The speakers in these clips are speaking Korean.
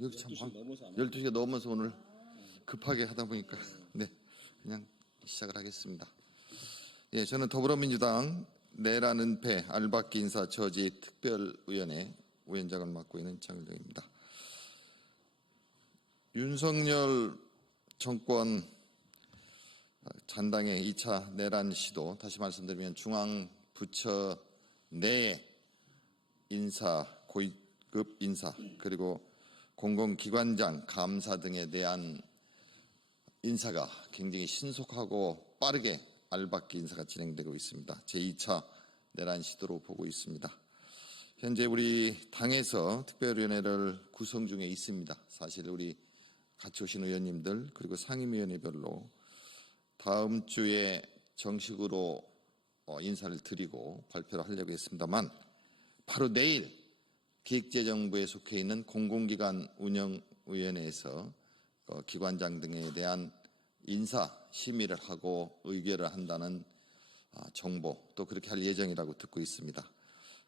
여기 참 12시가 12시가 넘어서 오늘 급하게 하다 보니까 네, 그냥 시작을 하겠습니다. 예, 저는 더불어민주당 내란 은폐 알박기 인사 저지 특별위원회 위원장을 맡고 있는 장일동입니다. 윤석열 정권 잔당의 2차 내란 시도, 다시 말씀드리면 중앙부처 내의 인사, 고위급 인사, 그리고 공공기관장, 감사 등에 대한 인사가 굉장히 신속하고 빠르게 알박기 인사가 진행되고 있습니다. 제2차 내란 시도로 보고 있습니다. 현재 우리 당에서 특별위원회를 구성 중에 있습니다. 사실 우리 같이 오신 의원님들 그리고 상임위원회별로 다음 주에 정식으로 인사를 드리고 발표를 하려고 했습니다만, 바로 내일 기획재정부에 속해 있는 공공기관 운영위원회에서 기관장 등에 대한 인사 심의를 하고 의결을 한다는 정보, 또 그렇게 할 예정이라고 듣고 있습니다.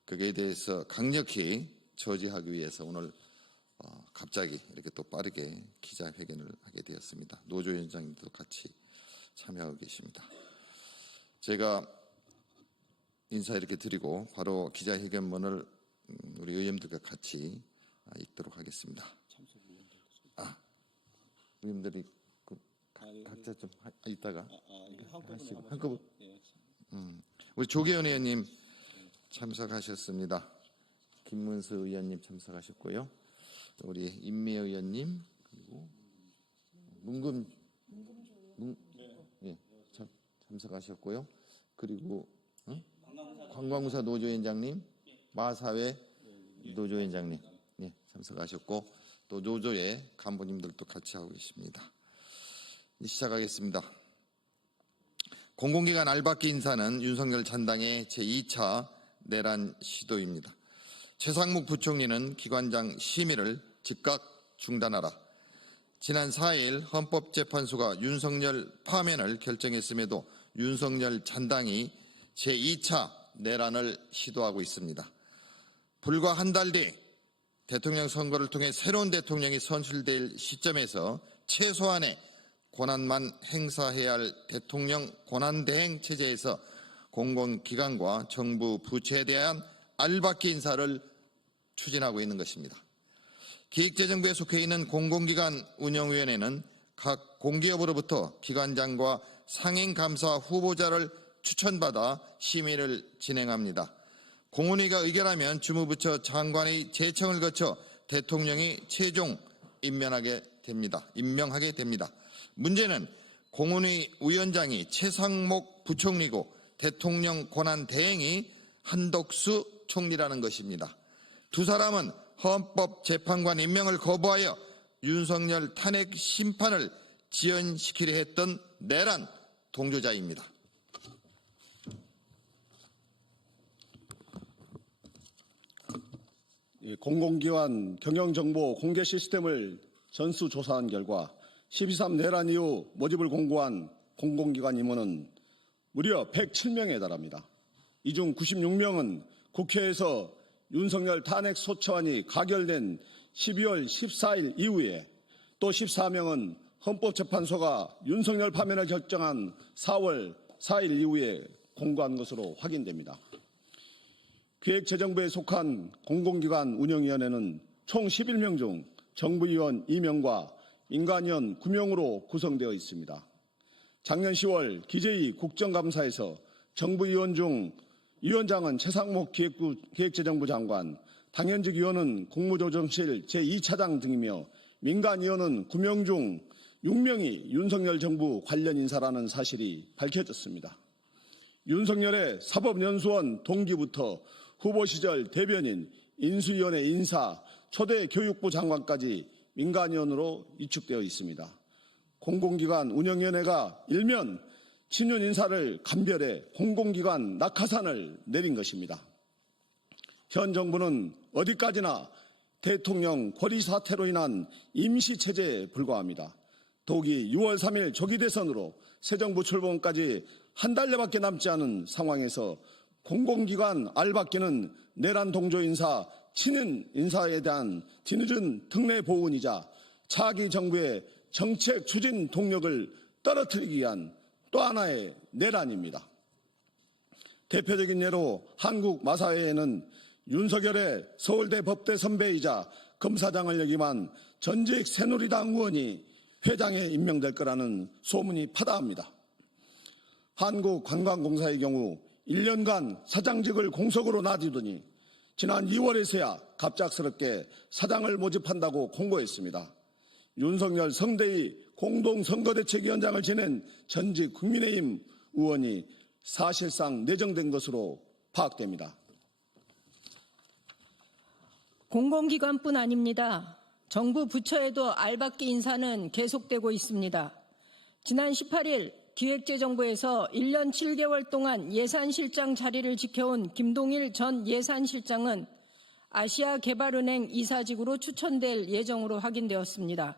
거기에 대해서 강력히 저지하기 위해서 오늘 갑자기 이렇게 또 빠르게 기자회견을 하게 되었습니다. 노조위원장님도 같이 참여하고 계십니다. 제가 인사 이렇게 드리고 바로 기자회견문을 우리 의원들과 같이 읽도록 하겠습니다. 의원들이 각자 좀 이따가 하시고 한꺼번에. 우리 조계현 의원님 참석하셨습니다. 김문수 의원님 참석하셨고요. 우리 임미애 의원님 그리고 참석하셨고요. 그리고 관광사 노조위원장님, 마사회 노조위원장님 참석하셨고, 또 노조의 간부님들도 같이 하고 계십니다. 시작하겠습니다. 공공기관 알박기 인사는 윤석열 잔당의 제2차 내란 시도입니다. 최상목 부총리는 기관장 심의를 즉각 중단하라. 지난 4일 헌법재판소가 윤석열 파면을 결정했음에도 윤석열 잔당이 제2차 내란을 시도하고 있습니다. 불과 한 달 뒤 대통령 선거를 통해 새로운 대통령이 선출될 시점에서 최소한의 권한만 행사해야 할 대통령 권한대행 체제에서 공공기관과 정부 부처에 대한 알박기 인사를 추진하고 있는 것입니다. 기획재정부에 속해 있는 공공기관 운영위원회는 각 공기업으로부터 기관장과 상임감사 후보자를 추천받아 심의를 진행합니다. 공운위가 의결하면 주무부처 장관의 제청을 거쳐 대통령이 최종 임명하게 됩니다. 문제는 공운위 위원장이 최상목 부총리고 대통령 권한 대행이 한덕수 총리라는 것입니다. 두 사람은 헌법재판관 임명을 거부하여 윤석열 탄핵 심판을 지연시키려 했던 내란 동조자입니다. 공공기관 경영정보 공개 시스템을 전수조사한 결과 12.3 내란 이후 모집을 공고한 공공기관 임원은 무려 107명에 달합니다. 이 중 96명은 국회에서 윤석열 탄핵 소추안이 가결된 12월 14일 이후에, 또 14명은 헌법재판소가 윤석열 파면을 결정한 4월 4일 이후에 공고한 것으로 확인됩니다. 기획재정부에 속한 공공기관 운영위원회는 총 11명 중 정부위원 2명과 민간위원 9명으로 구성되어 있습니다. 작년 10월 기재위 국정감사에서 정부위원 중 위원장은 최상목 기획재정부 장관, 당연직 위원은 국무조정실 제2차장 등이며 민간위원은 9명 중 6명이 윤석열 정부 관련 인사라는 사실이 밝혀졌습니다. 윤석열의 사법연수원 동기부터 후보 시절 대변인, 인수위원회 인사, 초대 교육부 장관까지 민간위원으로 위축되어 있습니다. 공공기관 운영위원회가 일면 친윤 인사를 감별해 공공기관 낙하산을 내린 것입니다. 현 정부는 어디까지나 대통령 권위 사퇴로 인한 임시체제에 불과합니다. 더욱이 6월 3일 조기 대선으로 새 정부 출범까지 한 달여밖에 남지 않은 상황에서 공공기관 알박기는 내란 동조 인사 친인 인사에 대한 뒤늦은 특례 보훈이자 차기 정부의 정책 추진 동력을 떨어뜨리기 위한 또 하나의 내란입니다. 대표적인 예로 한국마사회에는 윤석열의 서울대 법대 선배이자 검사장을 역임한 전직 새누리당 의원이 회장에 임명될 거라는 소문이 파다합니다. 한국관광공사의 경우 1년간 사장직을 공석으로 놔두더니 지난 2월에서야 갑작스럽게 사장을 모집한다고 공고했습니다. 윤석열 성대위 공동선거대책위원장을 지낸 전직 국민의힘 의원이 사실상 내정된 것으로 파악됩니다. 공공기관뿐 아닙니다. 정부 부처에도 알박기 인사는 계속되고 있습니다. 지난 18일 기획재정부에서 1년 7개월 동안 예산실장 자리를 지켜온 김동일 전 예산실장은 아시아개발은행 이사직으로 추천될 예정으로 확인되었습니다.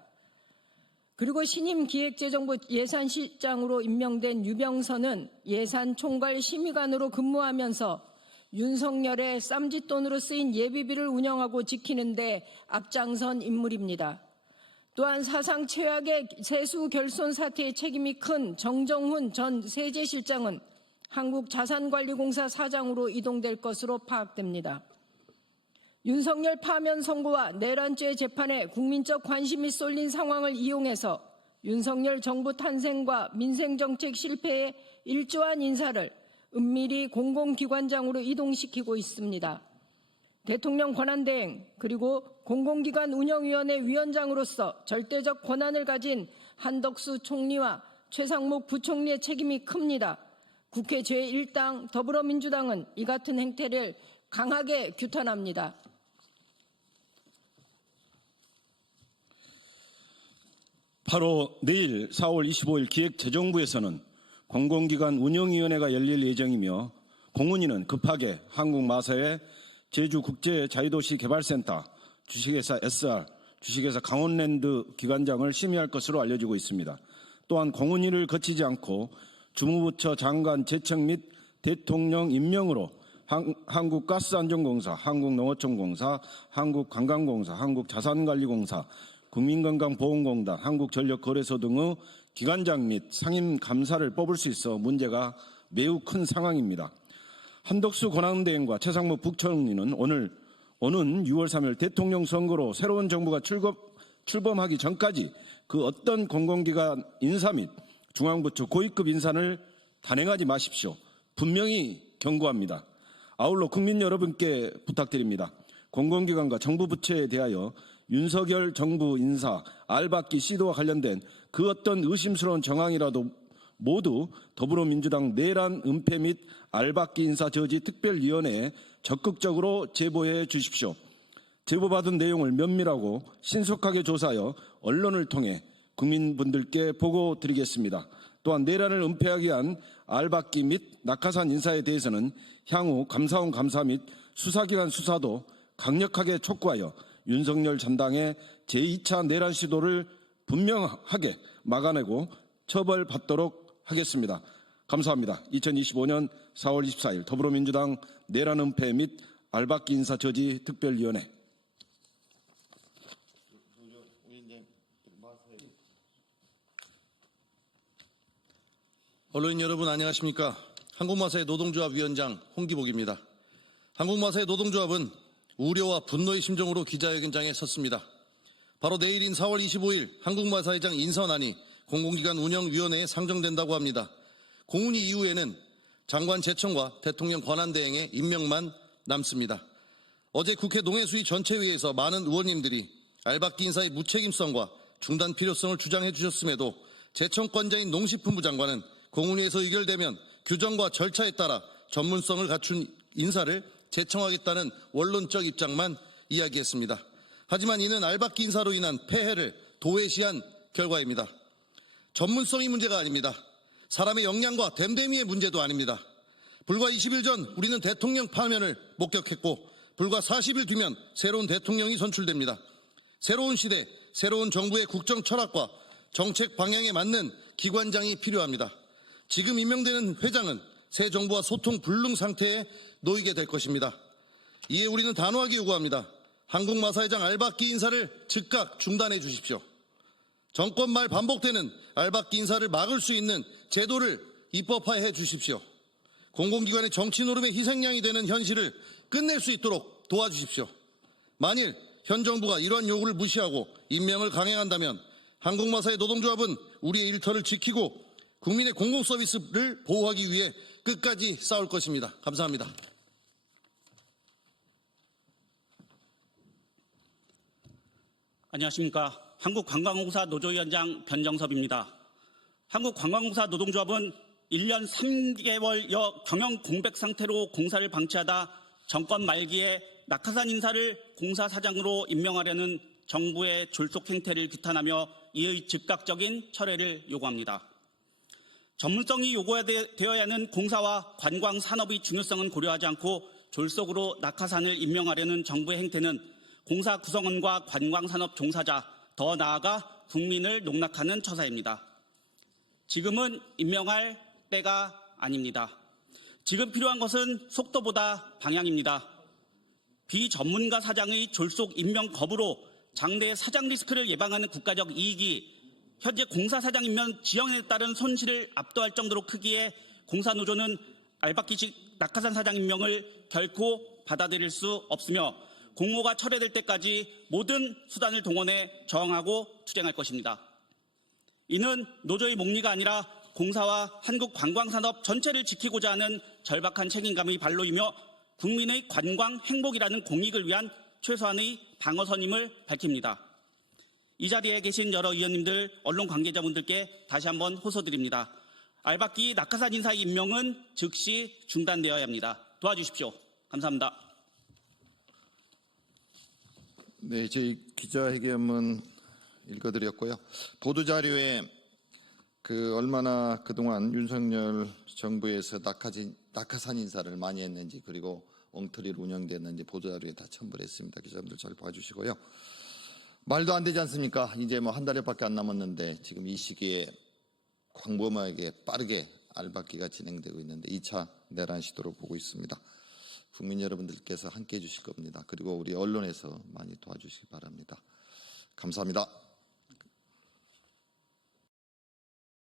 그리고 신임 기획재정부 예산실장으로 임명된 유병선은 예산총괄심의관으로 근무하면서 윤석열의 쌈짓돈으로 쓰인 예비비를 운영하고 지키는 데 앞장선 인물입니다. 또한 사상 최악의 세수 결손 사태의 책임이 큰 정정훈 전 세제실장은 한국자산관리공사 사장으로 이동될 것으로 파악됩니다. 윤석열 파면 선고와 내란죄 재판에 국민적 관심이 쏠린 상황을 이용해서 윤석열 정부 탄생과 민생정책 실패에 일조한 인사를 은밀히 공공기관장으로 이동시키고 있습니다. 대통령 권한대행 그리고 공공기관 운영위원회 위원장으로서 절대적 권한을 가진 한덕수 총리와 최상목 부총리의 책임이 큽니다. 국회 제1당 더불어민주당은 이 같은 행태를 강하게 규탄합니다. 바로 내일 4월 25일 기획재정부에서는 공공기관 운영위원회가 열릴 예정이며 공훈위는 급하게 한국마사회 제주국제자유도시개발센터, 주식회사 SR, 주식회사 강원랜드 기관장을 심의할 것으로 알려지고 있습니다. 또한 공훈위를 거치지 않고 주무부처 장관 제청 및 대통령 임명으로 한국가스안전공사, 한국농어촌공사, 한국관광공사, 한국자산관리공사, 국민건강보험공단, 한국전력거래소 등의 기관장 및 상임감사를 뽑을 수 있어 문제가 매우 큰 상황입니다. 한덕수 권한대행과 최상목 부총리는 오는 6월 3일 대통령 선거로 새로운 정부가 출범하기 전까지 그 어떤 공공기관 인사 및 중앙부처 고위급 인사를 단행하지 마십시오. 분명히 경고합니다. 아울러 국민 여러분께 부탁드립니다. 공공기관과 정부 부처에 대하여 윤석열 정부 인사, 알박기 시도와 관련된 그 어떤 의심스러운 정황이라도 모두 더불어민주당 내란 은폐 및 알박기 인사 저지 특별위원회에 적극적으로 제보해 주십시오. 제보받은 내용을 면밀하고 신속하게 조사하여 언론을 통해 국민분들께 보고 드리겠습니다. 또한 내란을 은폐하기 위한 알박기 및 낙하산 인사에 대해서는 향후 감사원 감사 및 수사기관 수사도 강력하게 촉구하여 윤석열 전당의 제2차 내란 시도를 분명하게 막아내고 처벌받도록 하겠습니다. 감사합니다. 2025년 4월 24일 더불어민주당 내란 은폐 및 알박기 인사 저지 특별위원회. 언론인 여러분 안녕하십니까? 한국마사회 노동조합 위원장 홍기복입니다. 한국마사회 노동조합은 우려와 분노의 심정으로 기자회견장에 섰습니다. 바로 내일인 4월 25일 한국마사회장 인선안이 공공기관 운영위원회에 상정된다고 합니다. 공훈위 이후에는 장관 제청과 대통령 권한대행의 임명만 남습니다. 어제 국회 농해수위 전체회의에서 많은 의원님들이 알박기 인사의 무책임성과 중단 필요성을 주장해 주셨음에도 제청권자인 농식품부 장관은 공훈위에서 의결되면 규정과 절차에 따라 전문성을 갖춘 인사를 제청하겠다는 원론적 입장만 이야기했습니다. 하지만 이는 알박기 인사로 인한 폐해를 도외시한 결과입니다. 전문성이 문제가 아닙니다. 사람의 역량과 댐댐이의 문제도 아닙니다. 불과 20일 전 우리는 대통령 파면을 목격했고 불과 40일 뒤면 새로운 대통령이 선출됩니다. 새로운 시대, 새로운 정부의 국정 철학과 정책 방향에 맞는 기관장이 필요합니다. 지금 임명되는 회장은 새 정부와 소통 불능 상태에 놓이게 될 것입니다. 이에 우리는 단호하게 요구합니다. 한국마사회장 알박기 인사를 즉각 중단해 주십시오. 정권 말 반복되는 알박기 인사를 막을 수 있는 제도를 입법화해 주십시오. 공공기관의 정치 노름의 희생양이 되는 현실을 끝낼 수 있도록 도와주십시오. 만일 현 정부가 이러한 요구를 무시하고 임명을 강행한다면 한국마사회 노동조합은 우리의 일터를 지키고 국민의 공공서비스를 보호하기 위해 끝까지 싸울 것입니다. 감사합니다. 안녕하십니까. 한국관광공사 노조위원장 변정섭입니다. 한국관광공사 노동조합은 1년 3개월여 경영 공백 상태로 공사를 방치하다 정권 말기에 낙하산 인사를 공사 사장으로 임명하려는 정부의 졸속 행태를 규탄하며 이의 즉각적인 철회를 요구합니다. 전문성이 요구되어야 하는 공사와 관광 산업의 중요성은 고려하지 않고 졸속으로 낙하산을 임명하려는 정부의 행태는 공사 구성원과 관광 산업 종사자, 더 나아가 국민을 농락하는 처사입니다. 지금은 임명할 때가 아닙니다. 지금 필요한 것은 속도보다 방향입니다. 비전문가 사장의 졸속 임명 거부로 장래의 사장 리스크를 예방하는 국가적 이익이 현재 공사 사장 임명 지형에 따른 손실을 압도할 정도로 크기에 공사노조는 알박기식 낙하산 사장 임명을 결코 받아들일 수 없으며 공모가 철회될 때까지 모든 수단을 동원해 저항하고 투쟁할 것입니다. 이는 노조의 목리가 아니라 공사와 한국 관광산업 전체를 지키고자 하는 절박한 책임감의 발로이며 국민의 관광 행복이라는 공익을 위한 최소한의 방어선임을 밝힙니다. 이 자리에 계신 여러 의원님들, 언론 관계자분들께 다시 한번 호소드립니다. 알박기 낙하산 인사의 임명은 즉시 중단되어야 합니다. 도와주십시오. 감사합니다. 네, 저희 기자회견문 읽어드렸고요. 보도자료에 얼마나 그동안 윤석열 정부에서 낙하산 인사를 많이 했는지 그리고 엉터리로 운영됐는지 보도자료에 다 첨부를 했습니다. 기자분들 잘 봐주시고요. 말도 안 되지 않습니까? 이제 한 달여밖에 안 남았는데 지금 이 시기에 광범위하게 빠르게 알박기가 진행되고 있는데 2차 내란 시도로 보고 있습니다. 국민 여러분들께서 함께해 주실 겁니다. 그리고 우리 언론에서 많이 도와주시기 바랍니다. 감사합니다.